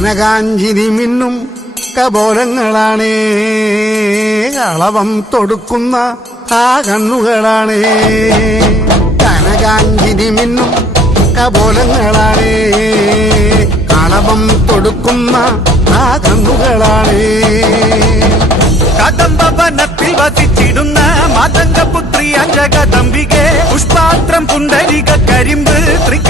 കനകാഞ്ചിരി മിന്നും കപോലങ്ങളാണേ. അളവം തൊടുക്കുന്ന ആ കണ്ണുകളാണേ. കനകാഞ്ചിരി മിന്നും കപോലങ്ങളാണേ. അളവം തൊടുക്കുന്ന ആ കണ്ണുകളാണേ. കദംബവനത്തിൽ വസിച്ചിടുന്ന മാതംഗപുത്രി അഞ്ജകദംബികെ പുഷ്പാത്രം പുണ്ടരിക കരിമ്പ് തൃക്കൈകളിൽ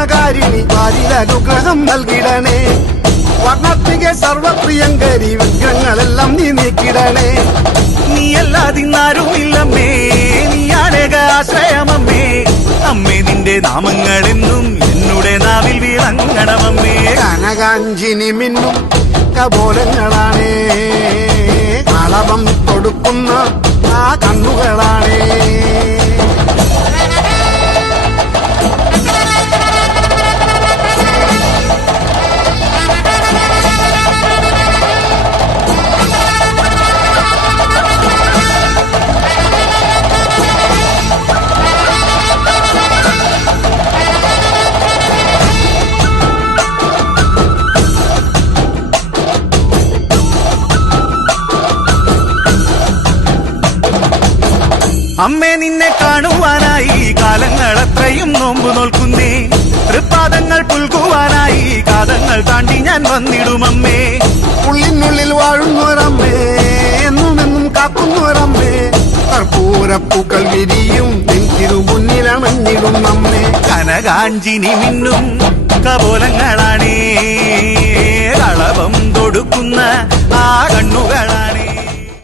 കല്യാണകാരിണി വാരിൽ അനുഗ്രഹം നൽകിടണേ. വർണത്തിക സർവപ്രിയങ്കരി വിഗ്രഹങ്ങളെല്ലാം നീ നീക്കിടണേ. നീ നീയല്ലാതിന്നാരുമില്ലമ്മേ നീയാണേക ആശ്രയമമ്മേ. അമ്മേ നിന്റെ നാമങ്ങളെന്നും എന്നുടെ നാവിൽ വിളങ്ങണമമ്മേ. കനകാഞ്ചിനി മിന്നും കബോലങ്ങളാണേ അളവം കൊടുക്കുന്ന ആ കണ്ണുകളാണേ. അമ്മേ നിന്നെ കാണുവാനായി കാലങ്ങൾ അത്രയും നോമ്പു നോൽക്കുന്നേ. തൃപ്പാദങ്ങൾ പുൽകുവാനായി കാതങ്ങൾ താണ്ടി ഞാൻ വന്നിടും അമ്മേ ഉള്ളിനുള്ളിൽ വാഴുന്നൊരമ്മേ എന്നും കാക്കുന്നൊരമ്മേ കർപ്പൂരപ്പൂക്കൾ വിരിയും നെഞ്ചിരു മുന്നിലണഞ്ഞിടും അമ്മേ കനകാഞ്ചിനി മിന്നും കപോലങ്ങളാണേ.